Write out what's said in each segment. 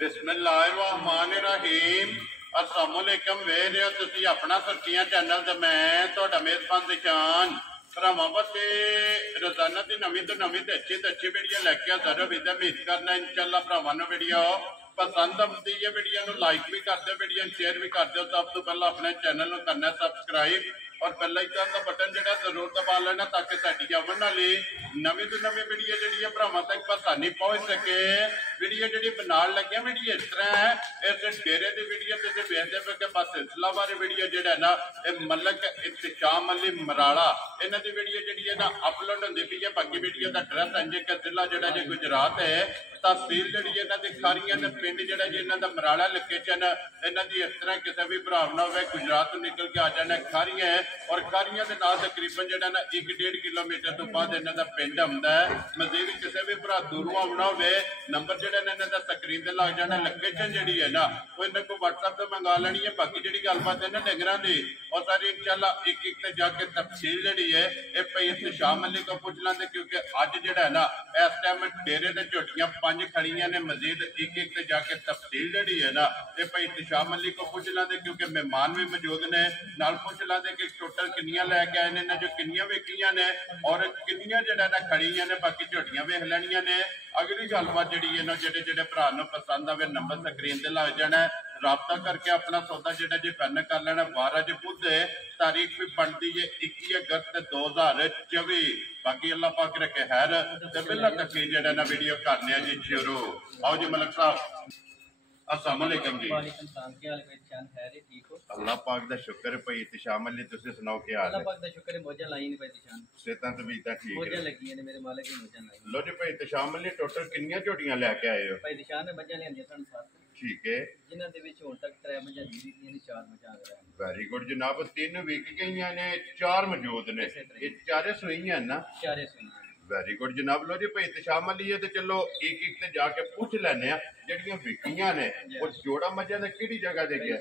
बिस्मिल्लाहिर्रहमानिर्रहीम अस्सलामुअलैकुम वेख रहे हो तुसीं अपना सुर्खियां चैनल ते मैं तुहाडा मेज़बान दिशान भरावां वास्ते रोजाना की नवीं तो नवीं ते अच्छी वीडियो लैके हाज़र हो। उम्मीद करना इंशाअल्लाह भरावां नूं वीडियो पसंद आती है। वीडियो नूं लाइक भी कर दो, वीडियो शेयर भी कर दो। सब तो पहला अपने चैनल नूं करना सबसक्राइब और बेल आइकन का बटन जो जरूर दबा लेना ताकि साडी आवन वाली नवीं तो नवीं वीडियो जी भरावां तक आसानी पहुँच सके। वीडियो जी बनाने लगे वीडियो इस तरह है, इस डेरे की वीडियो तुम वेखते पे कि बस सिलसिलावार वीडियो जो है ना मलक इख्तिशाम अली मराड़ा इन्हों की वीडियो जी है ना अपलोड होती पी है। बाकी वीडियो का एड्रैस इंजे कि जिला जो गुजरात है, तहसील जी इन्हों की खारियां ने, पिंड जो इन्हों का मराड़ा लोकेशन इन्हों की इस तरह किसी भी भरा ना हो गुजरात तो निकल के आ जाना खारियां है। और खारियां के नाल तकरीबन जो ना 1-1.5 किलोमीटर तो बाद इन्हों का पिंड आता है। मजीद किसी भी भरा दूरों आना हो नंबर जो स्क्रीन से लग जाना, लोकेशन जी है ना वो इन्होंने को व्हाट्सएप से मंगा लेनी है। बाकी जी गलबात है ना डंगर की और सारी इंशाल्लाह एक जाके तफसील जी है ये भाई इख्तिशाम अली को पूछ लेंगे क्योंकि अज जो है ना इस टाइम डेरे से झोटियां 5 खड़ियां ने। मजीद एक जाके तफसील जी है ना ये भाई इख्तिशाम अली को पूछ लेंगे क्योंकि मेहमान भी मौजूद ने। नाल पूछ लेंगे कि टोटल किनियां लैके आए ने, जो किनियां वेखियां ने और किनियां जो है ना खड़ियां ने। बाकी झोटियां वेख लैनियां ने। अगली गलबात जी है ना जेडे भरा पसंद आवे नंबर स्क्रीन से लग जाना है, राबता करके अपना सौदा जो जी फैन कर लेना। 12 बुध तारीख भी बनती है 21 अगस्त 2024। बाकी अल्लाह पाक रखे खैर ते पहला तक जो ना वीडियो करने जी शुरू। आओ जी मलिक साहब, अस्सलामुअलैकुम जी। अल्लाह पाक दा शुक्र है भाई इख्तिशाम अली, तुसीं सुनाओ क्या हाल है? अल्लाह पाक दा शुक्र है, मौजा लाई ने भाई इख्तिशाम, सेहतां तबीयतां ठीक मौजा है? लगी ने मेरे मालिक की मौजा लाई। लो जी भाई इख्तिशाम अली टोटल कितनी झोटियां लैके आए हो? भाई इख्तिशाम ने मौजा लेंदियां सन 7, ठीक है, जिन्हां दे विच हुण तक 3 मौजा जीरी दी ने, 4 मौजा आ गए। वेरी गुड जनाब। 3 विक गई ने, 4 मौजूद ने, ये चारे सुइयां ना? चारे सुई। वेरी गुड जनाब। लो जी भाई इख्तिशाम अली है तो चलो एक ते जाके पूछ लेने आ जड़ियां विकियां ने वो जोड़ा मजा ने किहड़ी जगह दे गया?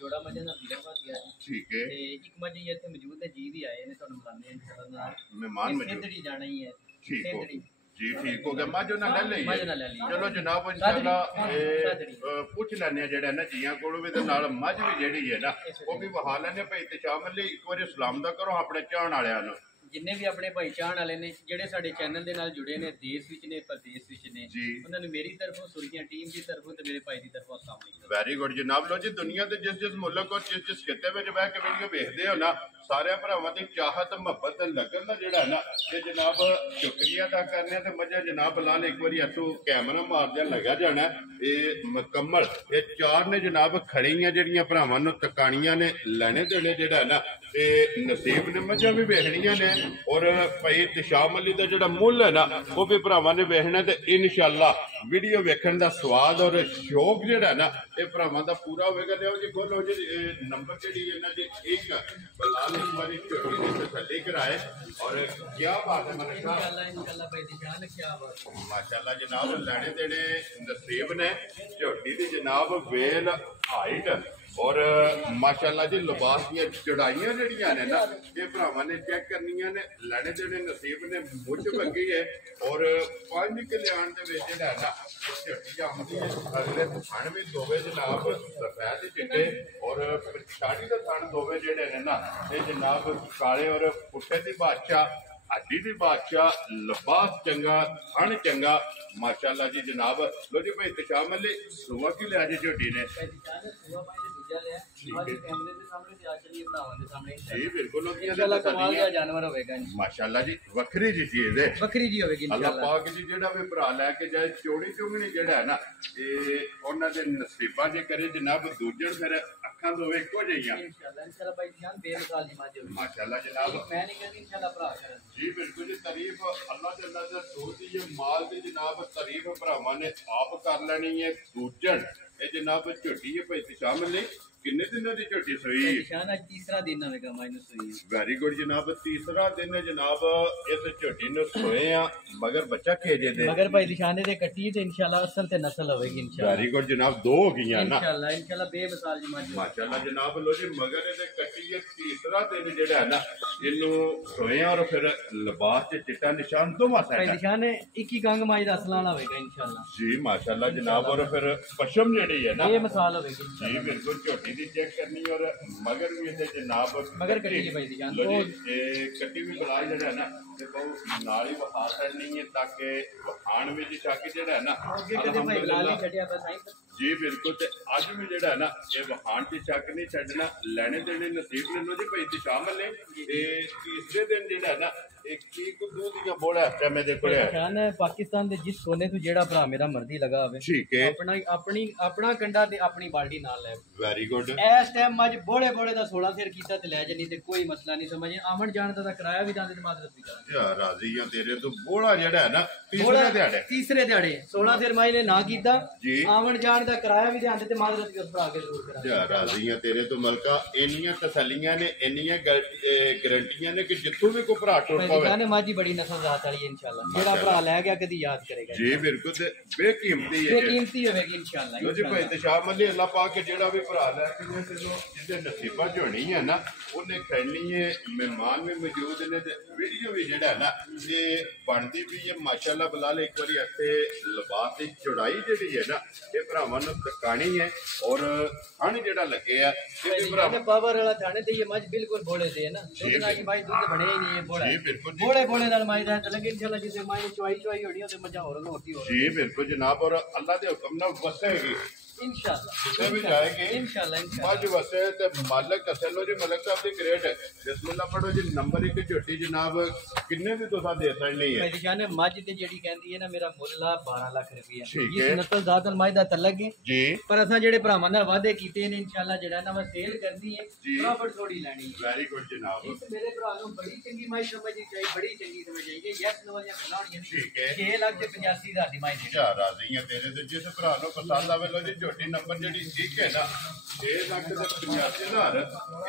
जोड़ा मजा ना बीराबाद गया जी। ठीक है, ते एक मजी इत्थे मौजूद है, जी भी आए ने, तुहानू बुलाने इंशाअल्लाह। मेहमान मौजूद सेंधड़ी जाना ही है। ठीक हो सेंधड़ी जी, ठीक हो गया। मज ना ले ली, मज ना ले ली। चलो जनाब इंशाअल्लाह पूछ लेने जेड़ा ना जियां कोलों भी ते नाल मज भी जेड़ी है ना वो भी वहा लेने। भाई इख्तिशाम अली एक बार सलाम दा करो अपने चाहण वालियां नूं। जिन्ने भी अपने भाई चाहण वाले ने जेडे साडे चैनल दे नाल जुड़े ने, देश विच ने परदेश विच ने, उन्हां नूं मेरी तरफों सुर्खियां टीम दी तरफों ते मेरे भाई दी तरफों अस्सलाम वालेकुम। वेरी गुड जनाब। लो जी दुनिया के जिस मुल्क और जिस खिते में बह के वीडियो देखते हो ना सारे भरावां दी चाहत मुहब्बत लगन दा जेड़ा है ना ये जनाब शुक्रिया अदा करने ते मजा जनाब लाल एक बारी अतु कैमरा मार दिया लगा जाना ये मुकम्मल। ये 4 ने जनाब खड़ियां जेड़ियां भरावां नूं तकाणियां ने लेने देने जेड़ा है ना ये नसीब ने मजा भी वेखणियां ने। और भाई इख्तिशाम अली दा जेड़ा मुल है ना वो भी भरावां ने वेखना ते इंशाअल्लाह वीडियो वेखण दा स्वाद और शौक जेड़ा है ना ये भरावां दा पूरा होवेगा। लियो जी खोलो जी नंबर जेड़ी इन्हां दी एक बलाल इस बारी छोटी सी तसल्ली कराए। और क्या बात है मलिक साहब, इंशाअल्लाह भाई दिशान क्या बात है, माशाअल्लाह जनाब लैने देने नसीब ने। झोटी दी जनाब वेल हाइट और माशाअल्लाह जी लिबास दी चढ़ाइयां जड़ियां ने ना ये भरावां ने चेक करनियां ने। लैने देने नसीब ने मुझ मंगी है और 5 कल्याण दे विच जेड़ा ना झोटी आमदी है। अगले थण भी दोवे जनाब सफेद चिट्टे और पिछाड़ी दे थण दोवे जेड़े ने ना ये जनाब काले और पुट्ठे दी बादशाह हड्डी दी बादशाह, लिबास चंगा, थण चंगा माशाअल्लाह जी जनाब। लो जी भाई इख्तिशाम अली सुबह की लिया जी झोटी ने? जी बिल्कुल जानवर होगा माशाअल्लाह जी, वखरी जी चीज है, वखरी जी होगी अल्लाह पाक जी जेड़ा भी भरा लैके जाए चोड़ी चुंगनी जेड़ा है ना ये उन्हां दे नसीबां जे करे जनाब दूजण फिर अखां दो इक्को जिहियां इंशाअल्लाह भाई ध्यान बेमिसाल जी माजे माशाअल्लाह जनाब। मैं नहीं कहती इंशाअल्लाह भरा जी बिल्कुल जी तारीफ अल्लाह दे नजर सोती ये माल दी जनाब तारीफ भरावां ने आप कर लेनी है। दूजण ये जनाब झोटी है भाई इख्तिशाम अली ਕਿੰਨੇ ਦਿਨਾਂ ਦੀ ਝੋਟੀ ਸੂਈ? ਨਿਸ਼ਾਨ ਅੱਜ ਤੀਸਰਾ ਦਿਨ ਹੋਵੇਗਾ ਮਾਈਨਸ ਸੂਈ। ਵੈਰੀ ਗੁੱਡ ਜਨਾਬ, ਤੀਸਰਾ ਦਿਨ ਹੈ ਜਨਾਬ ਇਸ ਝੋਟੀ ਨੂੰ ਸੋਏ ਆ, ਮਗਰ ਬੱਚਾ ਖੇਜੇ ਦੇ ਮਗਰ ਭਾਈ ਨਿਸ਼ਾਨੇ ਦੇ ਕੱਟੀ ਤੇ ਇਨਸ਼ਾਅੱਲਾ ਅਸਲ ਤੇ ਨਸਲ ਹੋਵੇਗੀ ਇਨਸ਼ਾਅੱਲਾ। ਵੈਰੀ ਗੁੱਡ ਜਨਾਬ, ਦੋ ਹੋ ਗਈਆਂ ਨਾ ਇਨਸ਼ਾਅੱਲਾ ਬੇਮਿਸਾਲ ਜੀ ਮਾਸ਼ਾਅੱਲਾ ਜਨਾਬ। ਲੋ ਜੀ ਮਗਰ ਇਹਦੇ ਕੱਟੀ ਹੈ, ਤੀਸਰਾ ਦਿਨ ਜਿਹੜਾ ਹੈ ਨਾ ਇਹਨੂੰ ਸੋਏ ਔਰ ਫਿਰ ਲਿਬਾਸ ਤੇ ਚਿੱਟਾ ਨਿਸ਼ਾਨ ਦੋਵਾਂ ਭਾਈ ਸਾਈਡਾਂ ਨਿਸ਼ਾਨ 21 ਗੰਗ ਮਾਈ ਦਾ ਅਸਲ ਵਾਲਾ ਹੋਵੇਗਾ ਇਨਸ਼ਾਅੱਲਾ ਜੀ ਮਾਸ਼ਾਅੱਲਾ ਜਨਾਬ। ਔਰ ਫਿਰ ਪਸ਼ਮ ਜਿਹੜੀ ਹੈ ਨਾ ਇਹ ਮਿਸਾਲ ਹੋਵੇਗੀ ਜੀ ਬਿਲਕੁਲ ਝੋਟੀ ਦੀ ਚੈੱਕ ਕਰਨੀ ਔਰ ਮਗਰ ਵੀ ਇਹਦੇ ਜਨਾਬ ਮਗਰ ਕੱਟੀ ਹੈ ਭਾਈ ਨਿਸ਼ਾਨ ਲੋ ਜੀ ਇਹ ਕੱਟੀ ਵੀ ਬਲਾ ਜਿਹੜਾ ਨਾ ਤੇ ਬਹੁਤ ਨਾਲ ਹੀ ਵਹਾ ਕਰਨੀ ਹੈ ਤਾਂ ਕਿ ਵਹਾਣ ਵਿੱਚ ਚੱਕ ਜਿਹੜਾ ਹੈ ਨਾ ਅੱਗੇ ਕਦੇ ਭਾਈ ਲਾਲ ਨਹੀਂ ਛੱਡਿਆ ਬਸ ਆਈ ਜੀ ਬਿਲਕੁਲ। ਤੇ ਅੱਜ ਵੀ ਜਿਹੜਾ ਹੈ ਨਾ ਇਹ ਵਹਾਣ ਚ ਚੱਕ ਨਹੀਂ ਛੱਡਣਾ, ਲੈਣੇ ਦੇਣੇ ਨਸੀਬ ਲੈ ਲੋ ਜੀ ਭਾਈ ਤੇ ਸ਼ਾਮਲ ਨੇ। ਤੇ ਤੀਸਰੇ ਦਿਨ ਜਿਹੜਾ ਹੈ ਨਾ ਇੱਕ ਕੀ ਦੋ ਦੀਆਂ ਬੋੜਾ ਟੈਮੇ ਦੇ ਕੋਲੇ ਨਿਸ਼ਾਨ ਪਾਕਿਸਤਾਨ ਦੇ ਜਿਸ ਕੋਨੇ ਤੋਂ ਜਿਹੜਾ ਭਰਾ ਮੇਰਾ ਮਰਜ਼ੀ ਲਗਾ ਹੋਵੇ ਠੀਕ ਹੈ ਆਪਣਾ ਕੰਡਾ ਤੇ ਆਪਣੀ ਬਾਲਟੀ ਨਾਲ ਲੈ। Very good. ਇਸ ਟਾਈਮ ਅੱਜ ਬੋੜੇ ਦਾ 16 ਸਿਰ ਕੀਤਾ ਤੇ ਲੈ ਜਣੀ ਤੇ ਕੋਈ ਮਸਲਾ ਨਹੀਂ ਸਮਝ ਆਵਣ ਜਾਣ ਦਾ ਕਿਰਾਇਆ ਵੀ ਜਾਂਦੇ ਤੇ ਮਾਦਰਤ ਵੀ ਕਰਾਂਗੇ ਯਾ ਰਾਜ਼ੀ ਆ ਤੇਰੇ ਤੋਂ ਬੋੜਾ ਜਿਹੜਾ ਹੈ ਨਾ ਤੀਸਰੇ ਦਿਹਾੜੇ 16 ਸਿਰ ਮਾਈ ਨੇ ਨਾ ਕੀਤਾ ਜੀ, ਆਵਣ ਜਾਣ ਦਾ ਕਿਰਾਇਆ ਵੀ ਜਾਂਦੇ ਤੇ ਮਾਦਰਤ ਵੀ ਉਸ ਭਰਾ ਕੇ ਜ਼ਰੂਰ ਕਰਾਂਗੇ। ਯਾ ਰਾਜ਼ੀ ਆ ਤੇਰੇ ਤੋਂ ਮਲਕਾ, ਇੰਨੀਆਂ ਤਸੱਲੀਆਂ ਨੇ ਇੰਨੀਆਂ ਗਰੰਟੀਆਂ ਨੇ ਕਿ ਜਿੱਥੋਂ ਵੀ ਕੋਈ ਭਰਾ ਟੁੱਟ ਪਵੇ ਨੇ ਮਾਜੀ ਬੜੀ ਨਸਲ ਜ਼ਾਤ ਵਾਲੀ ਇਨਸ਼ਾਅੱਲਾ ਜਿਹੜਾ ਭਰਾ ਲੈ ਗਿਆ ਕਦੀ ਯਾਦ ਕਰੇਗਾ ਜੀ ਬਿਲਕੁਲ। ਤੇ ਬੇਕੀਮਤੀ ਹੈ, ਬੇਕੀਮਤੀ ਹੋਵੇਗੀ ਇਨਸ਼ਾਅੱਲਾ। ਲੋ ਜੀ ਭਾਈ ਤੇ ਸ਼ਾਹ ਮੱਲੇ ਅੱਲਾਹ ਪਾਕ ਕੇ ਜਿਹੜਾ ਵੀ ਭਰਾ ਲੈ ਕੇ ਜਿਹਦੇ ਨਸੀਬਾਂ ਚ ਹੋਣੀ ਹੈ ਨਾ ਉਹਨੇ ਖੜਨੀ ਹੈ। ਮਹਿਮਾਨ ਵੀ ਮੌਜੂਦ ਨੇ ਤੇ ਵੀਡੀਓ ਵੀ ਜਿਹੜਾ ਨਾ ਇਹ ਬਣਦੀ ਵੀ ਹੈ ਮਾਸ਼ਾਅੱਲਾ। ਬਲਾਲ ਇੱਕ ਵਾਰੀ ਇੱਥੇ ਲਿਬਾਸ ਦੀ ਚੌੜਾਈ ਜਿਹੜੀ ਹੈ ਨਾ ਇਹ ਭਰਾਵਾਂ ਨੂੰ ਤਕਾਣੀ ਹੈ ਔਰ ਹਣ ਜਿਹੜਾ ਲੱਗੇ ਆ ਇਹ ਭਰਾ ਪਾਵਰ ਵਾਲਾ ਥਾਣੇ ਤੇ ਇਹ ਮੱਝ ਬਿਲਕੁਲ ਬੋਲੇ ਦੇ ਹੈ ਨਾ ਦੁੱਧ ਨਾਲ ਕੀ ਮਾਈ ਦੁੱਧ ਬਣੇ ਹੀ ਨਹੀਂ ਇਹ ਬੋਲਾ ਜੀ ਬਿਲਕੁਲ ਬੋਲੇ ਨਾਲ ਮਾਈ ਦਾ ਲੱਗੇ ਇਨਸ਼ਾਅੱਲਾ ਜਿਸੇ ਮਾਈ ਚੁਆਈ ਹੋਣੀ ਉਹਦੇ ਮੱਝਾਂ ਹੋਰ ਹੋਤੀ ਹੋ ਜੀ ਬਿਲਕੁਲ ਜਨਾਬ। ਔਰ ਅੱਲਾਹ ਦੇ ਹੁਕਮ ਨਾਲ ਵਸੇਗੀ इंशाल्लाह जितने भी जाएंगे इंशाल्लाह मज वसे ते मालक असलो जी मलक साहब दी ग्रेट बिस्मिल्लाह पढ़ो जी नंबर 1 झोटी जनाब किन्ने दी तुसा दे सकनी है मेरी जान मज ते जेडी कहंदी है ना मेरा मुल्ला 12 लाख रुपया ठीक ये है नस्ल जात माई दा तलक है जी पर असा जेडे भरावां नाल वादे कीते ने इंशाल्लाह जेड़ा ना वा सेल करनी है प्रॉफिट थोड़ी लेनी है। वेरी गुड जनाब। इस मेरे भरा नु बड़ी चंगी माई समझनी चाहिए बड़ी चंगी समझ आई यस नवालियां खलाणियां ठीक है 6 लाख ते 85,000 दी माई क्या राजी है तेरे ते जिस भरा नु पसंद आवे लो जी झोटी नंबर जेडी ठीक है ना 6 लाख ते 85,000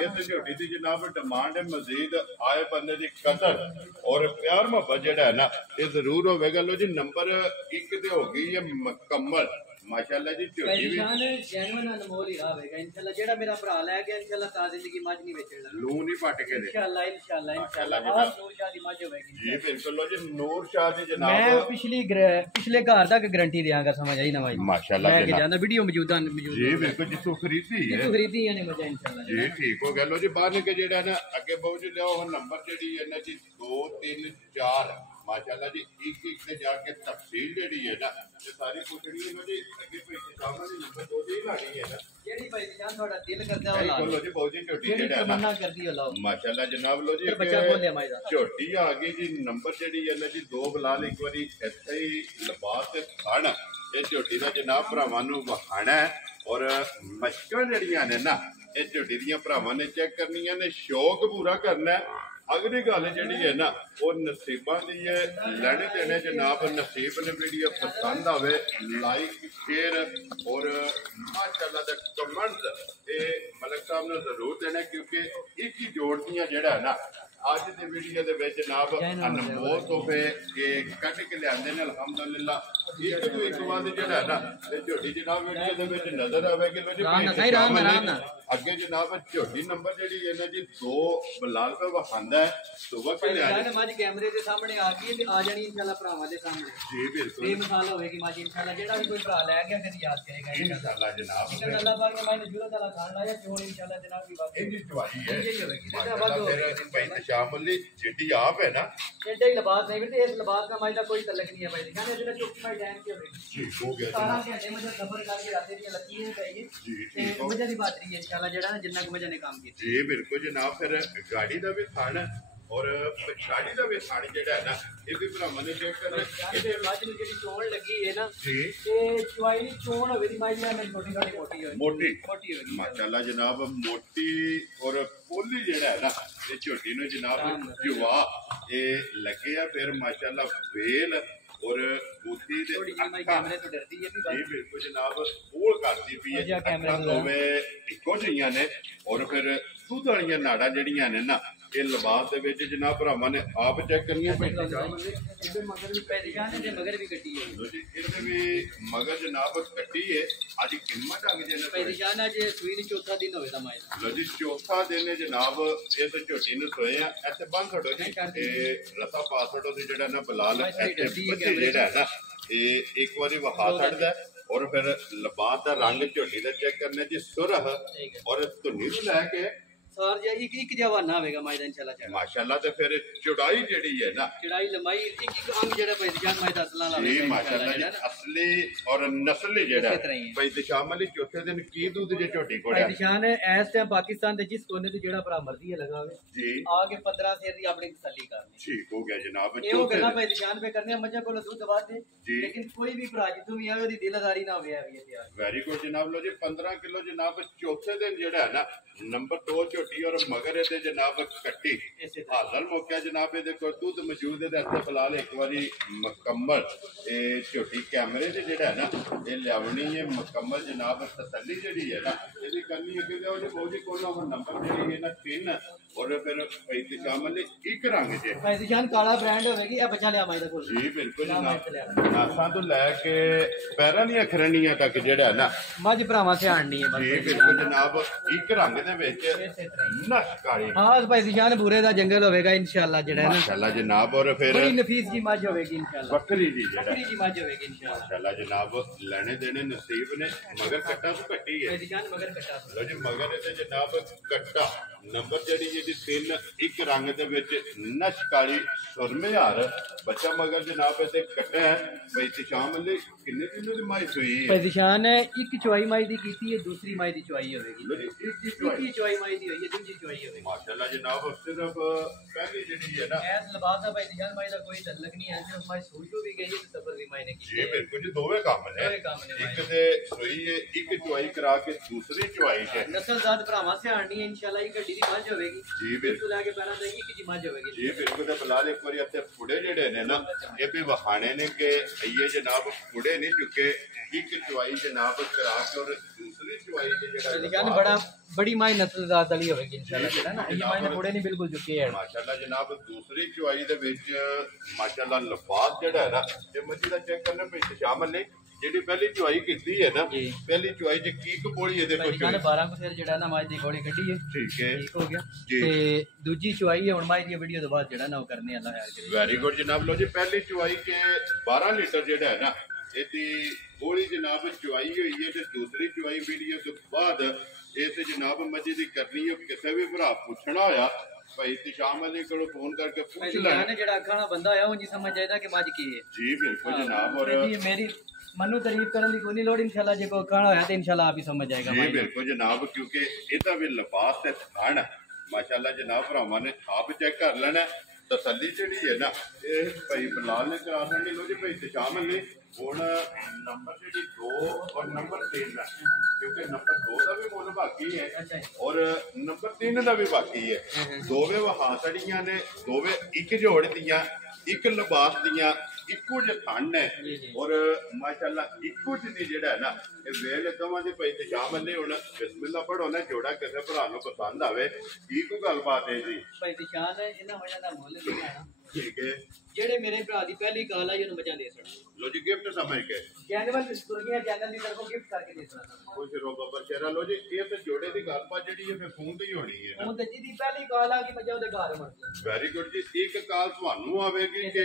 इस झोटी दी जनाब डिमांड है। मजीद आए बंदे दी कदर और प्यार मोहब्बत जेड़ा है ना ये जरूर होवेगा। लो जी नंबर 1 ते हो गई है मुकम्मल माशाअल्लाह जी। झोटी भी जेन्युइन अनमोल ही आवेगा इंशाल्लाह जेड़ा मेरा भरा ले गया इंशाल्लाह ता जिंदगी मज नहीं बेचेगा लू नहीं पट के दे इंशाल्लाह नूर शाह दी मज होवेगी जी बिल्कुल। लो जी नूर शाह जी जनाब मैं पिछले घर तक गारंटी देंगा समझ आई ना भाई माशाअल्लाह मैं के जाना वीडियो मौजूद जी बिल्कुल जिसको खरीदी है खरीदी है मजा इंशाल्लाह जी ठीक हो गया। लो जी बाहर के जेड़ा ना अगे बहुत जी लियो नंबर जेडी है ना जी 2 3 4 माशाअल्लाह जी एक से जाके तफसील जेडी है ना ये सारी पूछनी है। लो जी अगे पे सामने नंबर 2 से ही लानी है ना जेडी भाई जान थोड़ा दिल करदा है ला लो जी बहुत जी छोटी जेड़ा है ना कर दियो लाओ माशाअल्लाह जनाब। लो जी बच्चा बोले माई दा छोटी आ गई जी नंबर जेडी है ना जी 2 बलाल एक बारी ऐसे ही लिबास ते खाना ये झोटी का जनाब भरावां नूं वखाना है और मशकां जड़ियां ने ना ये झोटी दियां भरावां ने चेक करनियां ने शौक पूरा करना है। अगली गल जी है ना वो नसीबा दी है लेने देने जनाब नसीब ने वीडियो पसंद आवे लाइक शेयर और माशाअल्लाह दा कमेंट्स ये मलक साहब ने जरूर देना क्योंकि एक ही जोड़ दियां जेड़ा है ना आज की वीडियो दे विच जनाब अनमोल तोहफे ये कट के लियादे ने अल्हम्दुलिल्लाह एक तो एक बाद जेड़ा है ना ते झोटी जनाब वीडियो दे विच नजर आवेगी। लो जी अगे जनाब झोटी नंबर जेडी है ना जी 2 बलाल पे वखांदा है सुबह के लियादे माजी कैमरे दे सामने आ गई ते आ जानी इंशाल्लाह भरावां दे सामने जी बिल्कुल बेमिसाल होवेगी माजी इंशाल्लाह जेड़ा भी कोई भरा ले गया कदी याद करेगा इंशाल्लाह जनाब। अल्लाह पाक ने मैंने जुरत वाला खान लाया क्यों इंशाल्लाह जनाब की बात इनकी चवाई है यही होवेगी माशाअल्लाह। फिर भाई शामली चिट्टी आप है ना एडा ही लिबास नहीं बेटे इस लिबास का माई का कोई तल्लक नहीं है भाई कहने जेड़ा चौकी माई टाइम के होवेगी ठीक हो गया 17 घंटे में सफर करके रातें दी लगी है चाहिए जी ठीक हो मजा दी बात रही है इंशाल्लाह जेड़ा ना जिन्ना मजा ने काम किया जी बिल्कुल जनाब। फिर गाड़ी का भी थान और शादी का भी थान जेड़ा है ना ये भी भरावां ने चेक करना ये मज नु जेडी चोण लगी है ना जी ये चवाई दी चोण होवे दी माई ना छोटी छोटी मोटी होवे मोटी होगी माशाअल्लाह जनाब। मोटी और पोली जेड़ा है ना ये झोटी नु जनाब जुआ ये लगे आ फिर माशाअल्लाह वेल ਔਰ ਬੂਥੀ ਦੇ ਥੋੜੀ ਜਿਹੀ ਕੈਮਰੇ ਤੋਂ ਡਰਦੀ ਹੈ ਵੀ ਜੀ ਬਿਲਕੁਲ ਜਨਾਬ ਕੋਲ ਕਰਦੀ ਪਈ ਹੈ ਅੱਖਾਂ ਦੋਵੇਂ ਇੱਕੋ ਜਿਹੀਆਂ ਨੇ ਔਰ ਫਿਰ ਦੁੱਧ ਵਾਲੀਆਂ ਨਾੜਾਂ ਜਿਹੜੀਆਂ ਨੇ ਨਾ ਇਹ ਲਿਬਾਸ ਦੇ ਵਿੱਚ ਜਨਾਬ ਭਰਾਵਾਂ ਨੇ ਆਪ ਚੈੱਕ ਕਰਨੀਆਂ ਪੈਂਦੀਆਂ ਇਹਦੇ ਮਗਰ ਵੀ ਪੈਦਿਸ਼ਾਨ ਦੇ ਮਗਰ ਵੀ ਕੱਟੀ ਹੈ ਇਹਦੇ ਵੀ ਮਗਰ ਜਨਾਬ ਕੱਟੀ ਹੈ ਅੱਜ ਕਿੰਨਾ ਢੰਗ ਜੇ ਨੇ ਪੈਦਿਸ਼ਾਨ ਅੱਜ ਸੂਈ ਨੂੰ ਚੌਥਾ ਦਿਨ ਹੋਵੇ ਤਾਂ ਮਾਇ ਲੋ ਜੀ ਚੌਥਾ ਦਿਨ ਹੈ ਜਨਾਬ ਇਸ ਝੋਟੀ ਨੂੰ ਸੋਏ ਆ ਇੱਥੇ ਬੰਨ ਛੱਡੋ ਜੀ ਇਹ ਰਸਾ ਪਾ ਛੱਡੋ ਤੇ ਜਿਹੜਾ ਨਾ ਬਲਾਲ ਇੱਥੇ ਬੱਚੇ ਜਿਹੜਾ ਹੈ ਨਾ ਇਹ ਇੱਕ ਵਾਰੀ ਵਹਾ ਛੱਡਦਾ ਔਰ ਫਿਰ ਲਿਬਾਸ ਦਾ ਰੰਗ ਝੋਟੀ ਦਾ ਚੈੱਕ ਕਰਨਾ ਜੀ ਸੁਰਹ ਔਰ ਧੁਨੀ ਨੂੰ ਲੈ ਕੇ ਸਾਰ ਜਾਈ ਇੱਕ ਜਵਾਨਾ ਹੋਵੇਗਾ ਮਾਇਦਾ ਇਨਸ਼ਾਅੱਲਾ ਚਾਹ ਮਾਸ਼ਾਅੱਲਾ ਤੇ ਫਿਰ ਚੌੜਾਈ ਜਿਹੜੀ ਹੈ ਨਾ ਚੜਾਈ ਲੰਬਾਈ ਇੱਕ ਅੰਗ ਜਿਹੜਾ ਪੈਦਿਸ਼ਾਨ ਮਾਇਦਾ ਅਸਲਾਂ ਲਾਵੇ ਜੀ ਮਾਸ਼ਾਅੱਲਾ ਜੀ ਅਸਲੀ ਔਰ ਨਸਲੀ ਜਿਹੜਾ ਪੈਦਿਸ਼ਾਨ ਵਾਲੀ ਚੌਥੇ ਦਿਨ ਕੀ ਦੁੱਧ ਜੇ ਝੋਟੀ ਕੋੜਿਆ ਪੈਦਿਸ਼ਾਨ ਇਸ ਟਾਈਮ ਪਾਕਿਸਤਾਨ ਦੇ ਜਿਸ ਕੋਨੇ ਤੇ ਜਿਹੜਾ ਭਰਾ ਮਰਜ਼ੀ ਹੈ ਲਗਾਵੇ ਜੀ ਆ ਕੇ 15 ਸੇਰ ਦੀ ਆਪਣੀ ਤਸੱਲੀ ਕਰਨੀ ਠੀਕ ਹੋ ਗਿਆ ਜਨਾਬ ਇਹ ਉਹ ਗੱਲਾਂ ਪੈਦਿਸ਼ਾਨ ਪੇ ਕਰਨੇ ਮੱਝਾਂ ਕੋਲ ਦੁੱਧ ਦਵਾ ਦੇ ਲੇਕਿਨ ਕੋਈ ਵੀ ਭਰਾ ਜਿੱਥੋਂ ਵੀ ਆਵੇ ਉਹਦੀ ਦਿਲਦਾਰੀ ਨਾ ਹੋਵੇ ਆਵੇ ਤੇ ਵੈਰੀ ਗੁੱਡ ਜਨਾਬ ਲੋ ਜੀ 15 ਕਿਲੋ ਜਨਾਬ ਚੌਥੇ ਦਿਨ ਜਿਹੜਾ ਹੈ ਨਾ ਨੰਬਰ 2 ਝੋਟੀ ਔਰ ਮਗਰ ਇਹਦੇ ਜਨਾਬ ਕੱਟੀ ਹਾਜ਼ਰ ਮੌਕਾ ਜਨਾਬ ਇਹਦੇ ਕੋਲ ਦੁੱਧ ਮੌਜੂਦ ਹੈ ਇੱਥੇ ਫਿਲਹਾਲ ਇੱਕ ਵਾਰੀ ਮੁਕੰਮਲ ਇਹ ਝੋਟੀ ਕੈਮਰੇ ਤੇ ਜਿਹੜਾ ਹੈ ਨਾ ਇਹ ਲਿਆਉਣੀ ਹੈ ਮੁਕੰਮਲ ਜਨਾਬ ਤਸੱਲੀ ਜਿਹੜੀ ਹੈ ਨਾ ਇਹਦੀ ਕਰਨੀ ਹੈ ਕਿ ਉਹਦੇ ਬਹੁਤ ਹੀ ਕੋਲ ਨੰਬਰ ਜਿਹੜੀ ਹੈ ਨਾ 3 ਔਰ ਫਿਰ ਪੈਦਿਸ਼ਾਨ ਵਾਲੇ ਇੱਕ ਰੰਗ ਜੇ ਪੈਦਿਸ਼ਾਨ ਕਾਲਾ ਬ੍ਰਾਂਡ ਹੋਵੇਗੀ ਇਹ ਬੱਚਾ ਲਿਆ ਮਾਈ ਦਾ ਕੋਲ ਜੀ ਬਿਲਕੁਲ ਜਨਾਬ ਨਾਸਾਂ ਤੋਂ ਲੈ ਕੇ ਪੈਰਾਂ ਦੀਆਂ ਖਰਣੀਆਂ ਤੱਕ ਜਿਹੜਾ ਨਾ ਮੱਝ ਭਰਾਵਾਂ ਧਿਆਨ ਨਹੀਂ ਹੈ ਜੀ ਬਿਲਕੁਲ ਜਨਾਬ ਇੱਕ ਰੰਗ ਦੇ ਵਿੱਚ ਨਸ਼ ਕਾਲੀ ਹਾਂ ਪੈਦਿਸ਼ਾਨ ਬੂਰੇ ਦਾ ਜੰਗਲ ਹੋਵੇਗਾ ਇਨਸ਼ਾਅੱਲਾ ਜਿਹੜਾ ਹੈ ਨਾ ਮਾਸ਼ਾਅੱਲਾ ਜਨਾਬ ਔਰ ਫਿਰ ਬੜੀ ਨਫੀਸ ਜੀ ਮੱਝ ਹੋਵੇਗੀ ਇਨਸ਼ਾਅੱਲਾ ਬੱਕਰੀ ਦੀ ਜਿਹੜਾ ਬੱਕਰੀ ਜੀ ਮੱਝ ਹੋਵੇਗੀ ਇਨਸ਼ਾਅੱਲਾ ਮਾਸ਼ਾਅੱਲਾ ਜਨਾਬ ਲੈਣੇ ਦੇਣੇ ਨਸੀਬ ਨੇ ਮਗਰ ਕੱਟਾ ਤੋਂ ਕੱਟੀ ਹੈ ਪੈਦਿਸ਼ਾਨ ਮਗਰ ਕੱਟਾ ਲੋ ਜੀ ਮਗਰ ਤੇ ਜਨਾਬ ਕੱਟਾ ਨੰਬਰ ਜਿਹੜੀ ਇਹਦੀ 3 ਇੱਕ ਰੰਗ ਦੇ ਵਿੱਚ ਨਸ਼ ਕਾਲੀ ਸੁਰਮਿਆਰ ਬੱਚਾ ਮਗਰ ਜਨਾਬ ਤੇ ਕੱਟਾ ਹੈ ਪੈਦਿਸ਼ਾਨ ਵਾਲੇ ਕਿੰਨੇ ਦਿਨਾਂ ਦੀ ਮਾਈ ਸੋਈ ਹੈ ਪੈਦਿਸ਼ਾਨ ਇੱਕ ਚੁਆਈ ਮਾਈ ਦੀ ਕੀਤੀ ਹੈ ਦੂਸਰੀ ਮਾਈ ਦੀ ਚੁਆਈ ਹੋਵੇਗੀ ਲੋ ਜੀ ਇੱਕ ਚੁਆਈ ਮਾਈ ਦੀ ਹੋਈ ਹੈ ਦੂਜੀ ਚੁਆਈ ਹੋਵੇਗੀ ਮਾਸ਼ਾਅੱਲਾ ਜਨਾਬ ਸਿਰਫ ਪਹਿਲੀ ਜਿਹੜੀ ਹੈ ਨਾ ਐਸ ਲਿਬਾਸ ਦਾ ਪੈਦਿਸ਼ਾਨ ਮਾਈ ਦਾ ਕੋਈ ਤਲਕ ਨਹੀਂ ਹੈ ਸਿਰਫ ਮਾਈ ਸੂਈ ਤੋਂ ਵੀ ਗਈ ਹੈ ਤੇ ਸਫਰ ਵੀ ਮਾਈ ਨੇ ਕੀਤੀ ਜੀ ਬਿਲਕੁਲ ਜੀ ਦੋਵੇਂ ਕੰਮ ਨੇ ਦੋਵੇਂ ਕੰਮ ਨੇ ਇੱਕ ਤੇ ਸੋਈ ਹੈ ਇੱਕ ਚੁਆਈ ਕਰਾ ਕੇ ਦੂਸਰੀ ਚੁਆਈ ਹੈ ਨਸਲਜ਼ਾਦ ਭਰਾਵਾਂ ਸਿਆਣ ਨਹੀਂ ਇਨਸ਼ਾਅੱਲਾ ਇਹ ਗੱਡੀ ਦੀ ਮੱਝ ਹੋਵੇਗੀ ਜੀ ਬਿਲਕੁਲ ਲੈ ਕੇ ਪਹਿਲਾਂ ਤਾਂ ਇੱਕ ਜੀ ਮੱਝ ਹੋਵੇਗੀ ਜੀ ਬਿਲਕੁਲ ਤੇ ਬਲਾਲ ਇੱਕ ਵਾਰੀ ਇੱਥੇ ਫੁੜੇ ਜਿਹੜੇ ਨੇ ਨਾ ਇਹ ਵੀ ਵਹਾਣੇ ਨੇ ਕਿ ਇਹ ਜਨਾਬ ਫੁੜੇ ਨਹੀਂ ਚੁੱਕੇ ਇੱਕ ਚੁਆਈ ਜਨਾਬ ਕਰਾ ਕੇ ਔਰ ਦੂਸਰੀ ਚੁਆਈ ਤੇ ਜਿਹੜਾ ਪੈਦਿਸ਼ਾਨ ਬੜਾ ਬੜੀ ਮਾਈ ਨਸਲਜ਼ਾਦ ਵਾਲੀ ਹੋਵੇਗੀ ਇਨਸ਼ਾਅੱਲਾ ਜਿਹੜਾ ਨਾ ਇਹ ਮਾਈ ਨੇ ਫੁੜੇ ਨਹੀਂ ਬਿਲਕੁਲ ਚੁੱਕੇ ਹੈ ਮਾਸ਼ਾਅੱਲਾ ਜਨਾਬ ਦੂਸਰੀ ਚੁਆਈ ਦੇ ਵਿੱਚ ਮਾਸ਼ਾਅੱਲਾ ਲਿਬਾਸ ਜਿਹੜਾ ਹੈ ਨਾ ਇਹ ਮੱਝੀ ਦਾ ਚੈੱਕ ਕਰਨਾ ਪਈ ਸ਼ਾਮਲ ਨੇ ਜਿਹੜੀ ਪਹਿਲੀ ਚੁਆਈ ਕੀਤੀ ਹੈ ਨਾ ਪਹਿਲੀ ਚੁਆਈ ਚ ਕੀ ਕਬੋਲੀ ਇਹਦੇ ਕੋਲ 12 ਕੁ ਫਿਰ ਜਿਹੜਾ ਨਾ ਮਾਈ ਦੀ ਗੋਲੀ ਕੱਢੀ ਹੈ ਠੀਕ ਹੈ ਠੀਕ ਹੋ ਗਿਆ ਤੇ ਦੂਜੀ ਚੁਆਈ ਹੈ ਹੁਣ ਮਾਈ ਦੀ ਵੀਡੀਓ ਤੋਂ ਬਾਅਦ ਜਿਹੜਾ ਨਾ ਉਹ ਕਰਨੇ ਅੱਲਾ ਖੈਰ ਕਰੇ ਵੈਰੀ ਗੁੱਡ ਜਨਾਬ ਲੋ ਜੀ ਪਹਿਲੀ ਚੁਆਈ ਕੇ 12 ਲੀਟਰ ਜਿਹੜਾ ਹੈ ਨਾ ਇਹਦੀ ਗੋਲੀ ਜਨਾਬ ਚੁਆਈ ਹੋਈ ਹੈ ਤੇ ਦੂਸਰੀ ਚੁਆਈ ਵੀਡੀਓ ਤੋਂ ਬਾਅਦ ਇਸ ਜਨਾਬ ਮੱਝੀ ਦੀ ਕਰਨੀ ਹੈ ਕਿਸੇ ਵੀ ਭਰਾ ਪੁੱਛਣਾ ਹੋਇਆ ਭਾਈ ਇਤਸ਼ਾਮ ਅਲੀ ਕੋਲ ਫੋਨ ਕਰਕੇ ਪੁੱਛ ਲੈਣਾ ਜਿਹੜਾ ਅੱਖਾਂ ਵਾਲਾ ਬੰਦਾ ਹੋਇਆ ਉਹ ਜੀ ਸਮਝ ਜਾਏਗਾ ਕਿ ਮੱਝ ਕੀ ਹੈ ਜੀ ਬਿਲਕੁਲ ਜਨਾਬ ਔਰ ਮੇਰੀ ਮਨੂੰ ਤਾਰੀਫ ਕਰਨ ਦੀ ਕੋਈ ਨਹੀਂ ਲੋੜ ਇਨਸ਼ਾਅੱਲਾ ਜੇ ਕੋਈ ਖਾਣਾ ਹੋਇਆ ਤੇ ਇਨਸ਼ਾਅੱਲਾ ਆਪ ਹੀ ਸਮਝ ਜਾਏਗਾ ਜੀ ਬਿਲਕੁਲ ਜਨਾਬ ਕਿਉਂਕਿ ਇਹਦਾ ਵੀ ਲਿਬਾਸ ਤੇ ਥਣ ਮਾਸ਼ਾਅੱਲਾ ਜਨਾਬ ਭਰਾਵਾਂ ਨੇ ਆਪ ਚੈੱਕ ਕਰ ਲੈਣਾ ਤਸੱਲੀ ਜਿਹੜੀ ਹੈ ਨਾ ਇਹ ਭਾਈ ਬਲਾਲ ਨੇ ਕਰਾ ਦੇਣੀ ਲੋ ਜੀ ਭਾਈ ਇਤਸ਼ਾਮ ਅਲੀ ਹੁਣ ਨੰਬਰ ਜਿਹੜੀ 2 ਔਰ ਨੰਬਰ 3 ਦਾ ਕਿਉਂਕਿ ਨੰਬਰ 2 ਦਾ ਵੀ ਮੁੱਲ ਬਾਕੀ ਹੈ ਔਰ ਨੰਬਰ 3 ਦਾ ਵੀ ਬਾਕੀ ਹੈ ਦੋਵੇਂ ਵਹਾਸੜੀਆਂ ਨੇ ਦੋਵੇਂ ਇੱਕ ਜੋੜ ਦੀਆਂ ਇੱਕ ਲਿਬਾਸ ਦੀਆਂ ਇੱਕੋ ਜਿਹੇ ਥਣ ਹੈ ਔਰ ਮਾਸ਼ਾਅੱਲਾ ਇੱਕੋ ਜਿਹੀ ਜਿਹੜਾ ਹੈ ਨਾ ਇਹ ਵੇਲ ਦੋਵਾਂ ਦੇ ਭਾਈ ਇਤਸ਼ਾਮ ਅਲੀ ਹੁਣ ਬਿਸਮਿਲ੍ਲਾ ਪੜੋ ਨਾ ਜੋੜਾ ਕਿਸੇ ਭਰਾ ਨੂੰ ਪਸੰਦ ਆਵੇ ਕੀ ਕੋਈ ਗੱਲਬਾਤ ਹੈ ਜੀ ਭਾਈ ਇਤਸ਼ਾਮ ਇਹਨਾਂ ਵਜ੍ਹਾ ਦਾ ਮੁੱਲ ਨਹੀਂ ਹੈ ਠੀਕ ਹੈ ਜਿਹੜੇ ਮੇਰੇ ਭਰਾ ਦੀ ਪਹਿਲੀ ਕਾਲ ਆਈ ਉਹਨੂੰ ਮੱਝਾਂ ਦੇ ਸਕਦਾ ਲੋ ਜੀ ਗਿਫਟ ਸਮਝ ਕੇ ਚੈਨਲ ਸੁਰਗੀਆਂ ਚੈਨਲ ਦੀ ਤਰਫੋਂ ਗਿਫਟ ਕਰਕੇ ਦੇ ਸਕਦਾ ਕੁਝ ਰੋਬਾ ਬਚੇਰਾ ਲੋ ਜੀ ਇਹ ਤੇ ਜੋੜੇ ਦੀ ਗੱਲਬਾਤ ਜਿਹੜੀ ਹੈ ਫਿਰ ਫੋਨ ਤੇ ਹੀ ਹੋਣੀ ਹੈ ਹੁਣ ਤੇ ਜਿਹਦੀ ਪਹਿਲੀ ਕਾਲ ਆ ਗਈ ਮੱਝਾਂ ਉਹਦੇ ਘਰ ਮਰ ਗਈ ਵੈਰੀ ਗੁੱਡ ਜੀ ਇੱਕ ਕਾਲ ਤੁਹਾਨੂੰ ਆਵੇਗੀ ਕਿ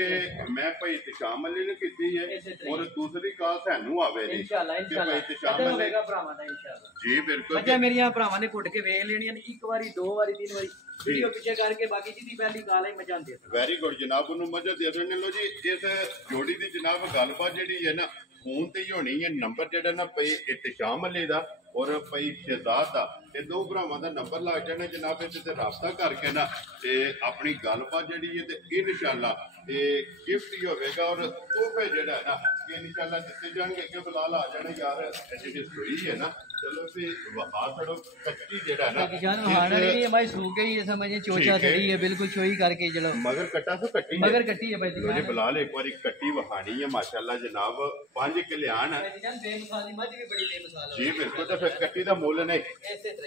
ਮੈਂ ਭਾਈ ਇਤਸ਼ਾਮ ਅਲੀ ਨੇ ਕੀਤੀ ਹੈ ਔਰ ਦੂਸਰੀ ਕਾਲ ਸਾਨੂੰ ਆਵੇਗੀ ਇਨਸ਼ਾਅੱਲਾ ਇਨਸ਼ਾਅੱਲਾ ਇਤਸ਼ਾਮ ਹੋਵੇਗਾ ਭਰਾਵਾਂ ਦਾ ਇਨਸ਼ਾਅੱਲਾ ਜੀ ਬਿਲਕੁਲ ਮੱਝਾਂ ਮੇਰੀਆਂ ਭਰਾਵਾਂ ਨੇ ਘੁੱਟ ਕੇ ਵੇਖ ਲੈਣੀਆਂ ਇੱਕ ਵਾਰੀ ਦੋ ਵਾਰੀ ਤਿੰਨ ਵਾਰੀ ਵੀਡੀਓ ਪਿੱਛੇ ਕਰਕੇ ਬਾਕੀ ਜਿਹਦੀ ਪਹਿਲੀ ਕਾਲ ਆਈ ਮੱਝਾਂ ਦੇ ਵੈਰੀ ਗੁੱਡ ਜਨਾਬ ਉਹਨੂੰ ਮੱਝਾਂ ਦੇ ਦੇਣੇ ਲੋ ਜੀ ਇਸ ਜੋੜੀ ਦੀ ਜਨਾਬ ਗੱਲਬਾਤ ਜਿਹੜੀ ਹੈ ਨਾ ਫੋਨ ਤੇ ਹੀ ਹੋਣੀ ਹੈ ਨੰਬਰ ਜਿਹੜਾ ਨਾ ਪਈ ਇਤਸ਼ਾਮ ਅਲੀ ਦਾ ਔਰ ਭਾਈ ਸ਼ਹਿਜ਼ਾਦ ਦਾ, ਇਹ ਦੋ ਭਰਾਵਾਂ ਦਾ ਨੰਬਰ ਲੱਗ ਜਾਣਾ ਜਨਾਬ, ਇਹਦੇ ਤੇ ਰਾਬਤਾ ਕਰਕੇ ਨਾ ਤੇ ਆਪਣੀ ਗੱਲਬਾਤ ਜਿਹੜੀ ਹੈ ਤੇ ਇਨਸ਼ਾਅੱਲਾ ਇਹ ਗਿਫਟ ਹੀ ਹੋਵੇਗਾ ਔਰ ਤੋਹਫੇ ਜਿਹੜਾ ਹੈ ਨਾ ਇਹ ਇਨਸ਼ਾਅੱਲਾ ਦਿੱਤੇ ਜਾਣਗੇ। ਕਿ ਬਲਾਲ ਆ ਜਾਣੇ ਯਾਰ, ਇਹ ਜਿਹੜੀ ਸੋਈ ਹੈ ਨਾ ਚਲੋ ਫਿਰ ਵਹਾ ਛੜੋ ਕੱਚੀ ਜਿਹੜਾ ਨਾ नहीं भाई सूख गई है, समझिए चोचा चढ़ी है बिल्कुल चोई करके चलो मगर कट्टा तो कट्टी मगर कट्टी है भाई जी बलाल एक बार कट्टी वहानी है माशाल्लाह जनाब 5 कल्याण है जी बिल्कुल। तो फिर कट्टी का मुल नहीं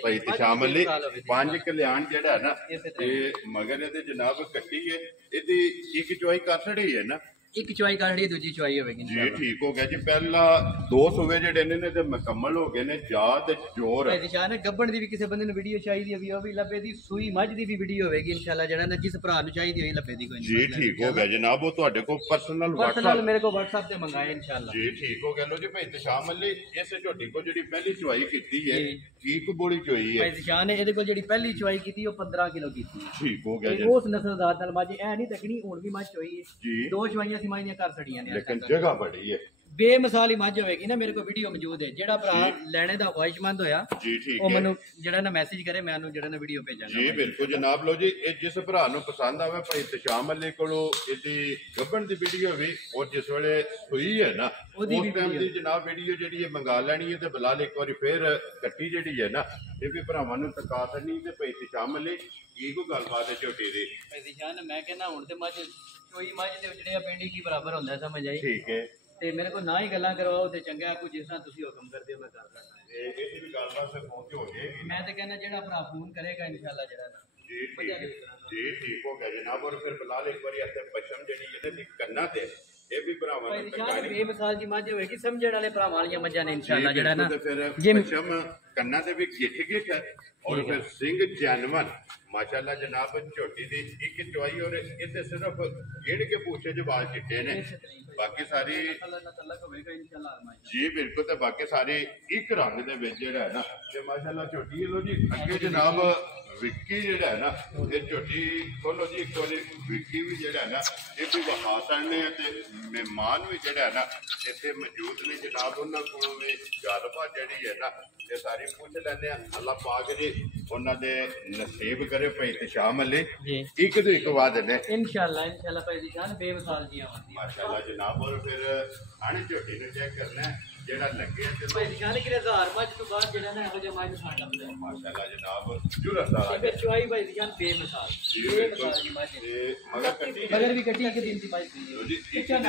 भाई तशाम अली 5 कल्याण जेड़ा है ना ते मगर ये जनाब कट्टी है ये एक चुआई कर छड़ी है ना एक चुआई करड़ी दूजी चुआई होगी जी ठीक हो गया जी। पहला दो सूबे जेडे ने ते मुकम्मल हो गए ने जा ते जोर भाई निशान है गब्बन दी भी किसी बंदे ने वीडियो चाहिए अभी वो भी लब्बे दी सूई मझ दी भी वीडियो होगी इंशाल्लाह जेड़ा ना जिस भरा नु चाहिए होई लब्बे दी कोई जी ठीक हो गया जनाब। वो ਤੁਹਾਡੇ को पर्सनल मेरे को WhatsApp ਤੇ ਮੰਗਾਏ इंशाल्लाह जी ठीक हो गया। लो जी भाई तशाम अली इस झोटी को ਜਿਹੜੀ ਪਹਿਲੀ ਚੁਆਈ ਕੀਤੀ ਹੈ ਕੀ ਬੋਲੀ ਚੁਆਈ ਹੈ ਭਾਈ ਨਿਸ਼ਾਨ ਇਹਦੇ ਕੋਲ ਜਿਹੜੀ ਪਹਿਲੀ ਚੁਆਈ ਕੀਤੀ ਉਹ 15 ਕਿਲੋ ਕੀਤੀ ਠੀਕ ਹੋ ਗਿਆ ਜੀ। ਉਸ ਨਸਲਦਾਰ ਨਾਲ ਮੱਝ ਐ ਨਹੀਂ ਤੱਕਣੀ ਹੁਣ ਵੀ ਮੱਝ ਚੋਈ ਹੈ ਜੀ ਦੋ ਚੁਆਈਆਂ ਸੀ ਮਾਈਆਂ ਕਰ ਛੜੀਆਂ ਨੇ लेकिन जगह बड़ी है ਬੇਮਿਸਾਲ ਹੀ ਮੱਝ ਹੋਵੇਗੀ ਨਾ। ਮੇਰੇ ਕੋਲ ਵੀਡੀਓ ਮੌਜੂਦ ਹੈ, ਜਿਹੜਾ ਭਰਾ ਲੈਣੇ ਦਾ ਖੁਆਇਸ਼ਮੰਦ ਹੋਇਆ ਜੀ ਠੀਕ ਉਹ ਹੈ ਮੈਨੂੰ ਜਿਹੜਾ ਨਾ ਮੈਸੇਜ ਕਰੇ ਮੈਂ ਉਹਨੂੰ ਜਿਹੜਾ ਨਾ ਵੀਡੀਓ ਭੇਜਾਂਗਾ ਜੀ ਬਿਲਕੁਲ ਜਨਾਬ। ਲੋ ਜੀ ਇਹ ਜਿਸ ਭਰਾ ਨੂੰ ਪਸੰਦ ਆਵੇ ਭਾਈ ਤਸ਼ਾਮ ਅਲੀ ਕੋਲੋਂ ਇਹਦੀ ਗੱਬਣ ਦੀ ਵੀਡੀਓ ਵੀ ਔਰ ਜਿਸ ਵੇਲੇ ਹੋਈ ਹੈ ਨਾ ਉਸ ਟਾਈਮ ਦੀ ਜਨਾਬ ਵੀਡੀਓ ਜਿਹੜੀ ਹੈ ਮੰਗਾ ਲੈਣੀ ਹੈ ਤੇ ਬਲਾਲ ਇੱਕ ਵਾਰੀ ਫੇਰ ਕੱਟੀ ਜਿਹੜੀ ਹੈ ਨਾ ਇਹ ਵੀ ਭਰਾਵਾਂ ਨੂੰ ਤਕਾ ਦੇਣੀ ਤੇ ਭਾਈ ਤਸ਼ਾਮ ਅਲੀ ਕੀ ਕੋਈ ਗੱਲਬਾਤ ਹੈ ਝੋਟੀ ਦੀ ਭਾਈ ਨਿਸ਼ਾਨ ਮੈਂ ਕਹਿੰਦਾ ਹੁਣ ਤੇ ਮੱਝ ਚੋਈ ਮੱਝ ਦੇ ਜਿਹੜੇ ਪਿੰਡੀ ਕੀ ਬਰਾਬਰ ਹੁੰਦਾ ਸਮਝ ਆਈ ਠੀਕ ਹੈ ਤੇ ਮੇਰੇ ਕੋਲ ਨਾ ਹੀ ਗੱਲਾਂ ਕਰਵਾਓ ਤੇ ਚੰਗਾ ਕੋਈ ਜਿਸ ਤਰ੍ਹਾਂ ਤੁਸੀਂ ਹੁਕਮ ਕਰਦੇ ਹੋ ਮੈਂ ਕਰ ਸਕਦਾ। ਇਹਦੀ ਵੀ ਗੱਲਬਾਤ ਫਿਰ ਪਹੁੰਚ ਹੋ ਜਾਏਗੀ। ਮੈਂ ਤੇ ਕਹਿੰਦਾ ਜਿਹੜਾ ਭਰਾ ਫੋਨ ਕਰੇਗਾ ਇਨਸ਼ਾਅੱਲਾ ਜਿਹੜਾ ਨਾ ਜੀ ਠੀਕ ਹੋ ਗਿਆ ਜਨਾਬ। ਔਰ ਫਿਰ ਬਲਾਲ ਇੱਕ ਵਾਰੀ ਇੱਥੇ ਪਛਮ ਜਿਹੜੀ ਇਹਦੇ ਦੀ ਕੰਨਾਂ ਤੇ ਇਹ ਵੀ ਭਰਾਵਾਂ ਨੂੰ ਨਿਸ਼ਾਨ ਬੇਮਿਸਾਲ ਜੀ ਮੱਝ ਹੋਏਗੀ ਸਮਝਣ ਵਾਲੇ ਭਰਾਵਾਂ ਵਾਲੀਆਂ ਮੱਝਾਂ ਨੇ ਇਨਸ਼ਾਅੱਲਾ ਜਿਹੜਾ ਨਾ ਜੇ ਪਛਮ ਕੰਨਾਂ ਤੇ ਵੀ ਗਿੱਠ ਹੈ ਔਰ ਫਿਰ ਸਿੰਘ ਜਨਮਨ ਮਾਸ਼ਾਅੱਲਾ ਜਨਾਬ ਝੋਟੀ ਦੀ ਇੱਕ ਚੁਆਈ ਔਰ ਇਹਦੇ ਸਿਰਫ ਗਿਣ ਕੇ ਪੂਛੇ ਚ ਵਾਲ ਚਿੱਟੇ ਨੇ ਬਾਕੀ ਸਾਰੀ ਜੀ ਬਿਲਕੁਲ ਤੇ ਬਾਕੀ ਸਾਰੇ ਇੱਕ ਰੰਗ ਦੇ ਵਿੱਚ ਜਿਹੜਾ ਹੈ ਨਾ ਤੇ ਮਾਸ਼ਾਅੱਲਾ ਝੋਟੀ ਲੋ ਜੀ ਅੱਗੇ ਜਨਾਬ ਵਿੱਕੀ ਜਿਹੜਾ ਹੈ ਨਾ ਇਹ ਝੋਟੀ ਖੋਲੋ ਜੀ ਇੱਕ ਵਾਰੀ ਵਿੱਕੀ ਵੀ ਜਿਹੜਾ ਹੈ ਨਾ ਇਹ ਵੀ ਵਹਾ ਸਕਦੇ ਆ ਤੇ ਮਹਿਮਾਨ ਵੀ ਜਿਹੜਾ ਹੈ ਨਾ ਇੱਥੇ ਮੌਜੂਦ ਨੇ ਜਨਾਬ ਉਹਨਾਂ ਕੋਲੋਂ ਵੀ ਗੱਲਬਾਤ ਜਿਹੜੀ ਹੈ ਨਾ ਇਹ ਸਾਰੀ ਪੁੱਛ ਲੈਂਦੇ ਆ। ਅੱਲਾਹ ਪਾਕ ਜੀ ਉਹਨਾਂ ਦੇ ਨਸੀਬ ਕਰੇ ਭਾਈ ਤਸ਼ਾਮ ਅਲੀ ਇੱਕ ਤੋਂ ਇੱਕ ਵਾਦ ਨੇ इंशाल्लाह इंशाल्लाह भाई निशान बेमिसाल जी आवाज़ माशाल्लाह जनाब। और फिर आने झोटी ने चेक करना है जेड़ा लगे ते भाई निशान कि 1000 मज तो बाद जेड़ा ना हो जा माई नु साडा बंदा माशाल्लाह जनाब जुरदार है फिर चुआई भाई निशान बेमिसाल जी मज मगर भी कट्टी के दिन दी भाई किच्चा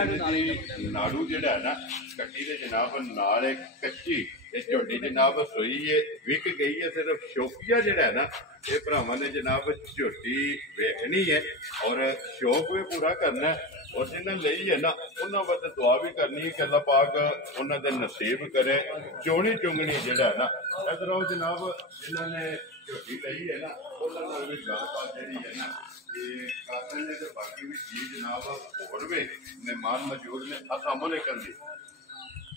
नाड़ू जेड़ा है ना कट्टी दे जनाब नाल कच्ची ਇਹ ਝੋਟੀ ਜਨਾਬ ਸੋਈ ਹੈ ਵਿਕ ਗਈ ਹੈ ਸਿਰਫ ਸ਼ੌਕੀਆ ਜਿਹੜਾ ਹੈ ਨਾ ਇਹ ਭਰਾਵਾਂ ਨੇ ਜਨਾਬ ਝੋਟੀ ਵੇਖਣੀ ਹੈ ਔਰ ਸ਼ੌਕ ਵੀ ਪੂਰਾ ਕਰਨਾ ਔਰ ਜਿਨ੍ਹਾਂ ਲਈ ਹੈ ਨਾ ਉਹਨਾਂ ਵਾਸਤੇ ਦੁਆ ਵੀ ਕਰਨੀ ਹੈ ਕਿ ਅੱਲਾਹ ਪਾਕ ਉਹਨਾਂ ਦੇ ਨਸੀਬ ਕਰੇ ਚੋਣੀ ਚੁੰਗਣੀ ਜਿਹੜਾ ਹੈ ਨਾ ਇਧਰ ਆਓ ਜਨਾਬ ਜਿਨ੍ਹਾਂ ਨੇ ਝੋਟੀ ਲਈ ਹੈ ਨਾ ਉਹਨਾਂ ਨਾਲ ਵੀ ਗੱਲਬਾਤ ਜਿਹੜੀ ਹੈ ਨਾ ਇਹ ਕਾਰਨ ਨੇ ਤੇ ਬਾਕੀ ਵੀ ਜੀ ਜਨਾਬ ਹੋਰ ਵੀ ਮਹਿਮਾਨ ਮੌਜੂਦ ਨੇ अस्सलाम वालेकुम जी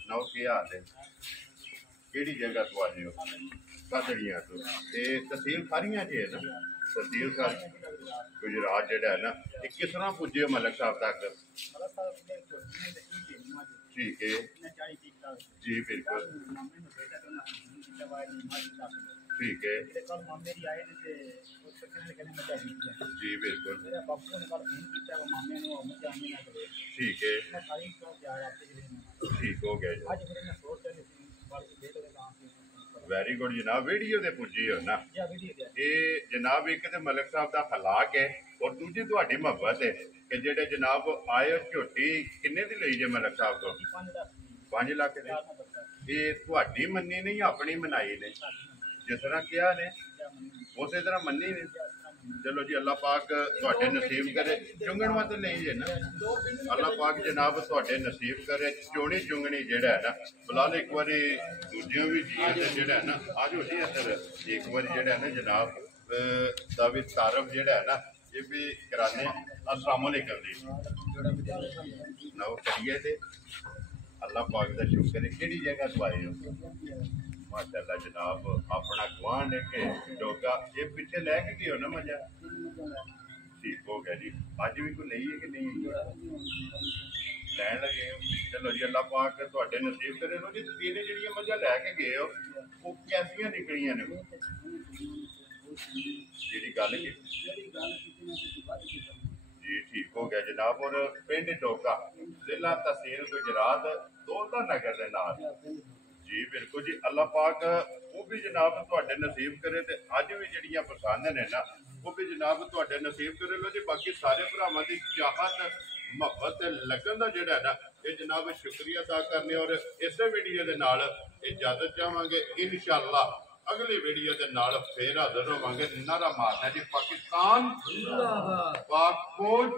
नौ ਕੀ ਹਾਲ ਹੈ ਕਿਹੜੀ ਜਗ੍ਹਾ ਤੋਂ ਆਏ ਹੋ ਕਾਦੜੀਆਂ ਤੋਂ ਤੇ ਤਹਿਸੀਲ ਸਾਰੀਆਂ ਚ ਹੈ ਨਾ ਤਹਿਸੀਲ ਸਾਰੀ ਗੁਜਰਾਤ ਜਿਹੜਾ ਹੈ ਨਾ ਇਹ ਕਿਸ ਤਰ੍ਹਾਂ ਪੁੱਜੇ ਮਲਕ ਸਾਹਿਬ ਤੱਕ ਠੀਕ ਹੈ ਜੀ ਬਿਲकुल ठीक है जी बिल्कुल ठीक है ठीक हो गया ਵੈਰੀ ਗੁੱਡ ਜਨਾਬ। ਵੀਡੀਓ ਤੇ ਪੁੱਜੀ ਹੋ ਨਾ ਇਹ ਜਨਾਬ ਇੱਕ ਤੇ ਮਲਕ ਸਾਹਿਬ ਦਾ ਹਲਾਕ ਹੈ ਔਰ ਦੂਜੀ ਤੁਹਾਡੀ ਮੁਹੱਬਤ ਹੈ ਕਿ ਜਿਹੜੇ ਜਨਾਬ ਆਏ ਝੋਟੀ ਕਿੰਨੇ ਦੀ ਲਈ ਜੇ ਮਲਕ ਸਾਹਿਬ ਤੋਂ 5 ਲੱਖ ਦੀ ਇਹ ਤੁਹਾਡੀ ਮੰਨੀ ਨਹੀਂ ਆਪਣੀ ਮਨਾਈ ਨੇ ਜਿਸ ਤਰ੍ਹਾਂ ਕਿਹਾ ਨੇ ਉਸੇ ਤਰ੍ਹਾਂ ਮੰਨੀ ਨੇ चलो जी अल्लाह पाक तुहाडे नसीब करे चुंगण वास्ते नहीं है ना अल्लाह पाक जनाब तुहाडे नसीब करे चोणी चुंगनी जेड़ा है ना फिलहाल एक बारी दूजियां भी जी जेड़ा है ना आज हो जी इधर एक बारी जेड़ा है ना जनाब दा भी तारफ जेड़ा है ना ये भी कराने अस्सलाम वालेकुम जी ना करिए ते अल्लाह पाक दा शुक्र है केड़ी जगह तो आए हो माशाअल्लाह जनाब अपना गुआंढ के डोगा ये पीछे लैके गए हो ना मजा ठीक हो गया जी अज भी कोई नहीं है कि नहीं लैन लगे हो चलो जी अल्लाह पाक तुहाडे नसीब करे लो जी तीन जिहड़ियां मजा लैके गए हो वो कैसियां निकलियां ने जी गल की जी ठीक हो गया जनाब। और पिंड डोगा जिला तहसील गुजरात दौलता नगर के नाल जी बिल्कुल जी। अल्लाह पाक वो भी जनाब तुहाडे नसीब करे ते अज भी जड़ियां पसंद ने ना वो भी जनाब तुहाडे नसीब करे लो जी। बाकी सारे भरावां दी चाहत मुहब्बत लगन का जिहड़ा है ना ये जनाब शुक्रिया अदा करने और इस वीडियो के नाल इजाजत चाहांगे। इंशाअल्लाह अगली वीडियो के नाल फिर हाजिर होवांगे। नारा मारना जी पाकिस्तान पाक फौज